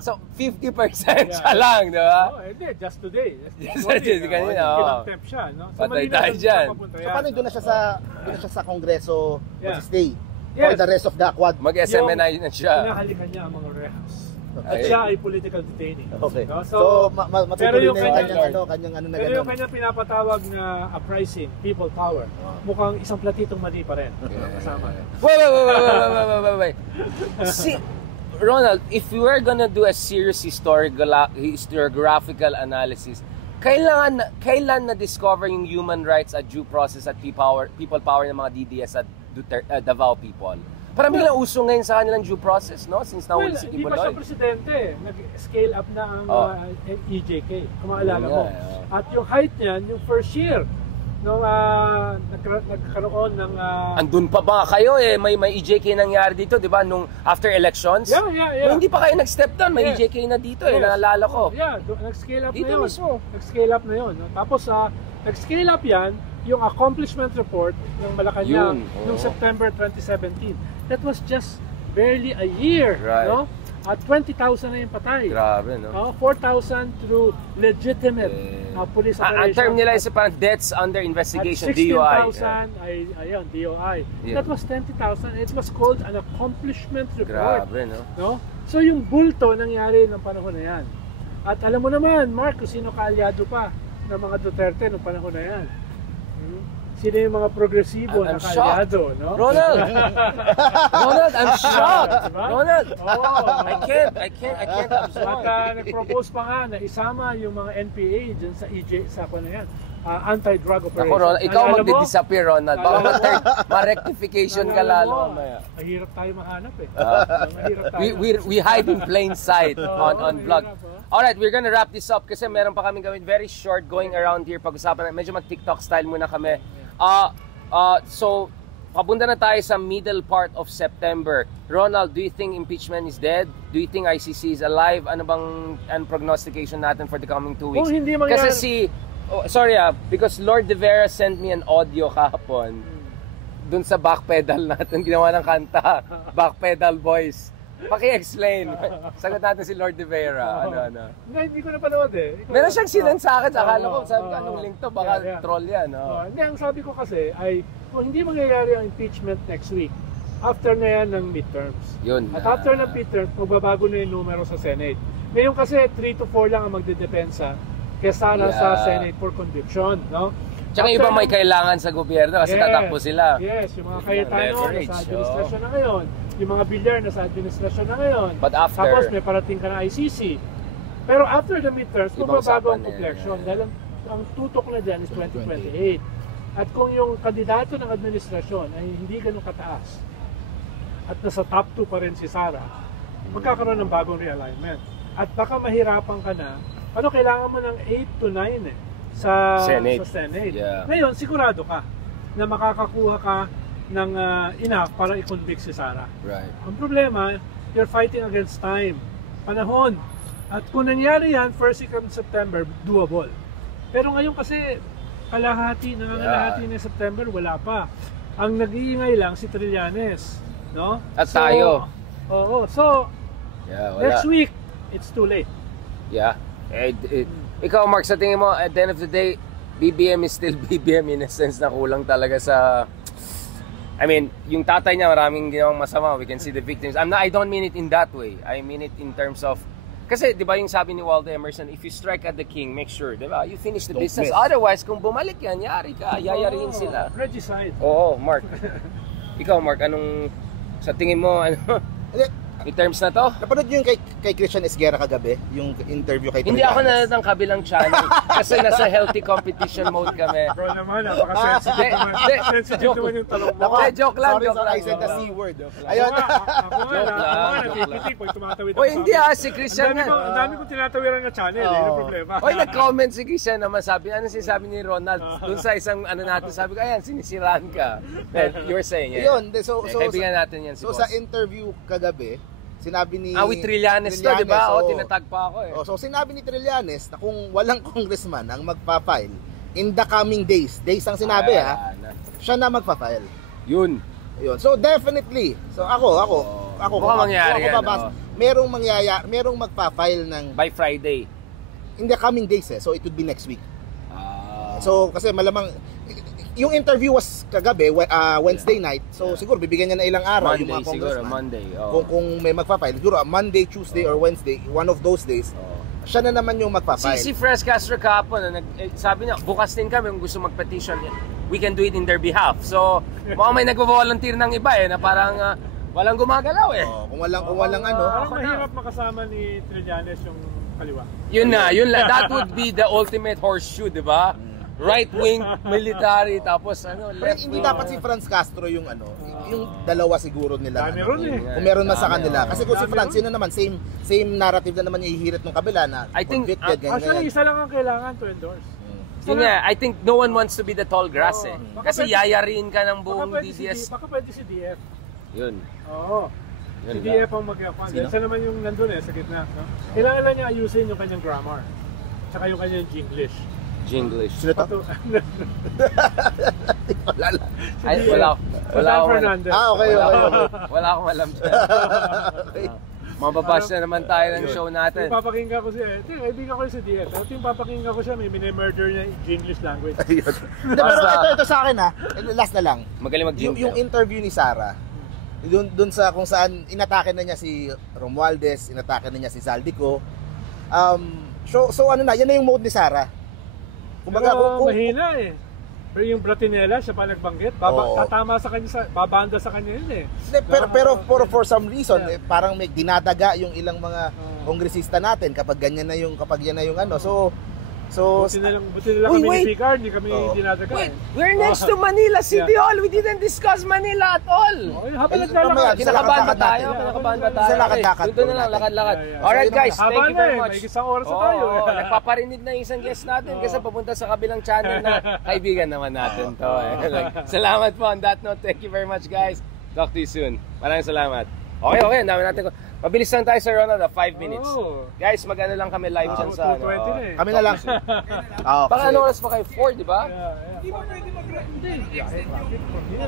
So, 50% siya lang, di ba? Oh, hindi, just today. Just today, kanina, Kinontempt siya, no? So, patay malinaw tayo na dyan. papunta So yan. paano doon na siya sa Kongreso mag-stay? Yes. For the rest of the quad? Mag-SMNI na siya. Pinahalikan niya ang mga refs. At Ay. siya ay political detainee. Okay. No? So, matutuloy yung na yung kanyang- kanyang ano na Pero yung gano'n. kanyang pinapatawag na uprising, people power, mukhang isang platitong mali pa rin. Kasama. Wait. See, Ronald, if we were gonna do a serious historiographical analysis, kailan na-discover yung human rights at due process at people power ng mga DDS at Davao people? Parang bilang uso ngayon sa kanilang due process, no? Since nahuli si Hindi pa siya Kibuloy. presidente. Nag-scale up na ang EJK, kung maalala mo. Yeah. At yung height niyan, yung first year, nung nagkaroon ng... Andun pa ba kayo eh? May EJK nangyari dito, di ba? Nung after elections? Yeah. Nung hindi pa kayo nag-step down, may EJK na dito eh. Naalala ko. Yeah, nag-scale up Dito na yun. mismo. Nag-scale up na yun. No? Tapos, nag-scale up yan, yung accomplishment report ng Malacanang noong September 2017. That was just barely a year. Right. No? At 20,000 na yung patay. Grabe, no? 4,000 through legitimate police Ang operations. term nila is parang deaths under investigation, At DOI. 16,000 ay DOI. Yeah. That was 20,000. It was called an accomplishment report. Grabe, no? No? So yung bulto nangyari ng panahon na yan. At alam mo naman, Mark, kung sino kaalyado pa ng mga Duterte ng panahon na yan. Sino yung mga progresibo na I'm shocked. kaalyado, no? Ronald, I'm shocked. Diba? Ronald, Oh. I can't absorb. At nag-propose pa nga na isama yung mga NPA dyan sa sa ano yan, anti-drug operation. Ako, Ronald, ikaw Alam mo? magdi-disappear, Ronald. Baka ma-rectification ka Alam lalo mo, mamaya. Mahirap tayo mahanap eh. Ah. Mahirap tayo. We hide in plain sight on vlog. Alright, we're gonna wrap this up kasi meron pa kaming gawin very short going around here. Pag-usapan na, medyo mag-TikTok style muna kami. So, papunta na tayo sa middle part of September. Ronald, do you think impeachment is dead? Do you think ICC is alive? Ano bang prognostication natin for the coming 2 weeks? Kung hindi mangyari... Kasi because Lord De Vera sent me an audio kahapon dun sa backpedal natin, ginawa ng kanta. Backpedal Boys. Paki-explain. Sagot natin si Lord De Vera. Hindi ko napanood eh. Meron siyang sinend sa akin. Akala ko, sabi ko, anong link to? Baka troll yan. Hindi, ang sabi ko kasi ay, kung hindi mangyayari ang impeachment next week, after na yan ng midterms. Yun. At after ng midterms, magbabago na yung numero sa Senate. Ngayon kasi 3 to 4 lang ang magdedepensa kesa na sa Senate for conviction. No? Tsaka iba may kailangan sa gobyerno kasi tatakbo sila. Yes, yung mga Cayetano Leverage, nasa administrasyon na ngayon. Yung mga Villar nasa administrasyon na ngayon. But after... Tapos may parating ka na ICC. Pero after the midterms, Ibang magbabago ang usapan na complexion. yan. Dahil ang tutok na dyan is 2028. At kung yung kandidato ng administrasyon ay hindi ganun kataas at nasa top 2 pa rin si Sara, magkakaroon ng bagong realignment. At baka mahirapan ka na, kailangan mo ng 8 to 9 sa Senate. Yeah. Ngayon, sigurado ka na makakakuha ka ng enough para i-convict si Sara. Right. Ang problema, you're fighting against time, panahon. At kung nangyari yan, 1st week of September, doable. Pero ngayon kasi, kalahati na September, wala pa. Ang nag-iingay lang si Trillanes. No? At tayo. Oo. So, wala. next week, it's too late. Yeah. Ikaw, Mark, sa tingin mo, at the end of the day, BBM is still BBM in a sense na kulang talaga sa... I mean, yung tatay niya maraming ginawang masama. We can see the victims. I don't mean it in that way. I mean it in terms of... Kasi, di ba yung sabi ni Walter Emerson, if you strike at the king, make sure, di ba, you finish the business. Otherwise, kung bumalik yan, yari ka, yayarihin sila. Regicide. Oo, Mark. Ikaw, Mark, anong... Sa tingin mo, ano... Yung terms na to? Napanood niyo yung kay Christian Esguerra kagabi? Yung interview kay Hindi ako Trillanes? nanonood ng kabilang channel kasi nasa healthy competition mode kami. Bro naman, napaka-sensitive naman. Sensitive naman yung talong mo. Hindi, joke lang, Sorry, joke lang. I said the C-word. Ayun. Ayun. Ako nga, lang. natipitik pag tumatawid O hindi si Christian nga. Ang dami kong tinatawiran na channel, yun ang problema. Oy, nag-comment si Christian naman, sabi, ano sinasabi ni Ronald? Doon sa isang ano natin, sabi ko, ayan, sinisiraan ka. You were saying, Yun, so kaibigan natin yan si so boss. sa interview kagabi, sinabi ni with Trillanes to, di ba? oo. Tinatag pa ako eh. So sinabi ni Trillanes na kung walang congressman ang magpa-file in the coming days ang sinabi siya na magpa-file. Yun. So definitely. So ako Mukhang mangyari yan, merong magpa-file ng By Friday. in the coming days So it would be next week. So kasi malamang yung interview was kagabi, Wednesday night. So siguro bibigyan niya na ilang araw Monday, yung mga congressman. siguro, Monday. Kung may magpa-file, siguro Monday, Tuesday or Wednesday, one of those days, siya na naman yung magpa-file. Si Fres Castro kahapon, sabi niya, bukas din kami kung gusto mag-petition. We can do it in their behalf. So, mukhang may nagvo-volunteer ng iba na parang walang gumagalaw Kung walang ano. Parang mahirap makasama ni Trillanes yung kaliwa. Yun that would be the ultimate horseshoe, di ba? Right wing military tapos left Hindi wing. dapat si Franz Castro yung yung dalawa siguro nila. Dami ron Kung meron man sa kanila. Kasi kung si Franz, yun na naman, same narrative na naman yung ihirit ng kabila na I think, convicted, ganyan. Actually, isa lang ang kailangan to endorse. Yun nga, I think no one wants to be the tall grass Kasi yayarin ka ng buong DDS. Baka pwede si DF. Yun. Oo. Yun Si lang. DF ang mag-yakwan. Siya naman yung nandun sa gitna. No? Kailangan lang niya ayusin yung kanyang grammar. Tsaka yung kanyang Jinglish. Jinglish. Sino to? Wala lang. Ay, wala akong Fernandez. Okay. wala akong alam dyan. Mababas na naman tayo ng show natin. Papakinggan ko siya. Kaibigan ko si DF. Ito yung papakinggan ko siya. May murder niya English language. Ayun. Pero ito sa akin last na lang. Magaling Yung interview ni Sara, doon sa kung saan inatake na niya si Romualdez, inatake na niya si Saldico. So ano na, yan na yung mode ni Sara. Kumbaga, mahina Pero yung Bratinella, siya pa nagbanggit. Tatama sa kanya, babanda sa kanya yun pero for some reason, parang may dinadaga yung ilang mga kongresista natin kapag yan na yung ano. So buti na lang kami ni Picard, hindi kami dinadaga. Wait, we're next to Manila City Hall. We didn't discuss Manila at all. Habang naglalakad. Kinakabahan ba tayo? Sa lakad-lakad. Doon na lang, lakad-lakad. Alright guys, thank you very much. May isang oras na tayo. Nagpaparinig na yung isang guest natin kasi papunta sa kabilang channel na kaibigan naman natin to. Salamat po on that note. Thank you very much guys. Talk to you soon. Maraming salamat. Okay, ang dami natin. Mabilis lang tayo sa Ronald, 5 minutes. Guys, mag-ano lang kami live dyan sa 2:20 kami na lang. Baka ano oras pa kayo? 4, di ba? Hindi ba pwede mag-extend yung